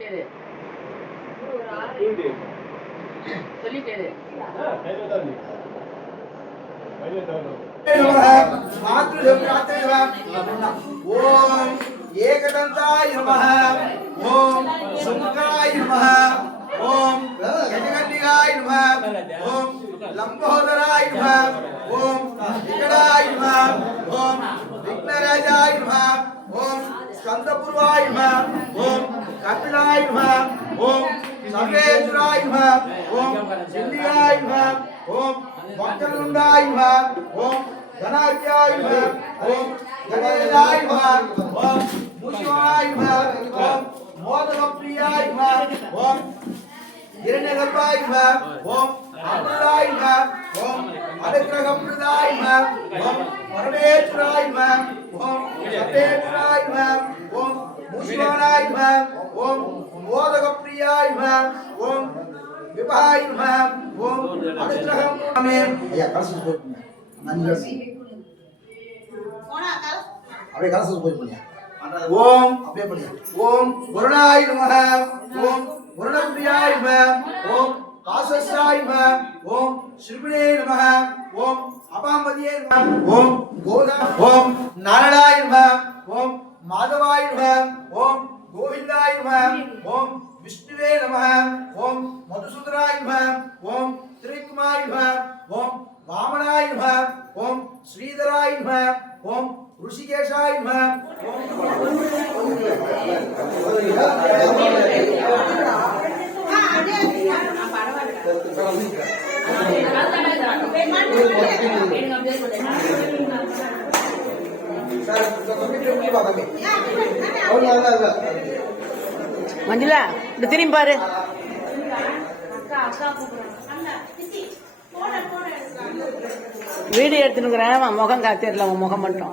கேளு. சொல்லி கேளு. ஓம் ஏகதந்தாய நமः ஓம் சங்கராய நமः ஓம் கஜகன்னிகாய நமः ஓம் லம்போதராய நமः ஓம் விகடாய நமः ஓம் விக்னராஜாய நமः ஓம் ஸ்கந்தபுருவாய் ஓம் கபிலாய் ஓம் சர்வேஜுராய் ஓம் சில்லியாய் ஓம் பக்தனுண்டாய் ஓம் தனார்க்கியாய் ஓம் ஜெகதாய் ஓம் முஷிவாய் ஓம் மோதகப்பிரியாய் ஓம் இரண்டகப்பாய் ஓம் அருளாய் அனுகிரகப்பிரதாய் மேம். ஓம் பரமேஸ்வராய் மேம். ஓம் சபேஸ்வராய் மேம். ஓம் முஷிவானாய் மேம். ஓம் மோதகப்பிரியாய் மேம். ஓம் விபாய் மேம். ஓம் அனுகிரகம் மேம் ஐயா கலசு போயிருக்கீங்க அப்படியே கலசு போயிருக்கீங்க ஓம் அப்படியே பண்ணுங்க ஓம் குருணாய் நம ஓம் ஓம் தாசஸ்ராய் நம ஓம் ஸ்ரீபுடே நம ஓம் அபாம்பதியே நம ஓம் கோதா ஓம் நாரடாய் நம ஓம் மாதவாய் நம ஓம் கோவிந்தாய் நம ஓம் விஷ்ணுவே நம ஓம் மதுசூதனாய் நம ஓம் திரிக்குமாய் நம ஓம் வாமனாய் நம ஓம் ஸ்ரீதராய் நம ஓம் ಋಷಿಕೇಶಾಯ ಓಂ மஞ்சுளா இந்த திரும்பி பாரு. வீடியோ எடுத்துனுக்குறேன் முகம் காத்திரல உன் முகம் மட்டும்.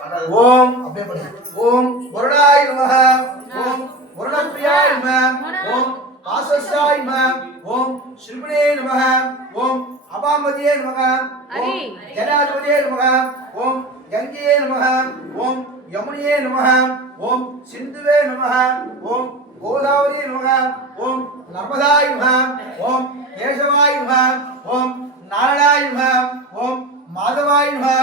ஓம் ஓம் வருணாய் நமः ஓம் வருணப்பிரியாய் நமः ஓம் காசஸ்யாய் நமः ஓம் ஸ்ரீபிணே நமः ஓம் அபாமதியே நமः ஓம் ஜனாதிபதியே நமः ஓம் கங்கையே நமः ஓம் யமுனியே நமः ஓம் சிந்துவே நமः ஓம் கோதாவரி நமः ஓம் நர்மதாய் நமः ஓம் கேசவாய் நமः ஓம் நாராயணாய் நமः ஓம் மாதவாய் நமः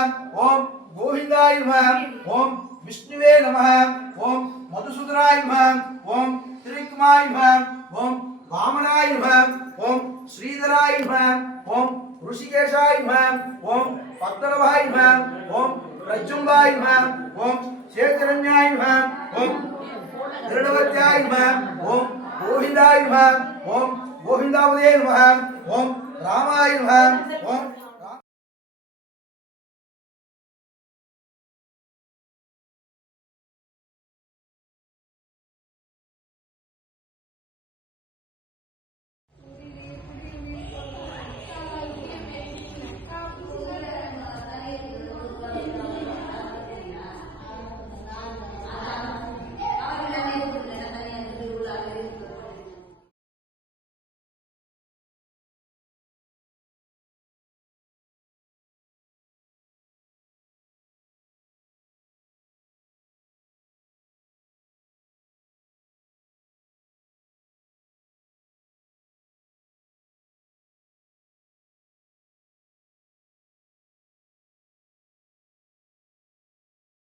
ஓம் गोविंदाय नमः ओम विष्णुवे नमः ओम मधुसूदनाय नमः ओम त्रिकमाय नमः ओम वामनाय नमः ओम श्रीधराय नमः ओम ऋषिकेशाय नमः ओम पद्मनाभाय नमः ओम प्रज्जुम्बाय नमः ओम शेतरन्याय नमः ओम दृढ़वत्याय नमः ओम गोविंदाय नमः ओम गोविंदावदे नमः ओम रामाय नमः ओम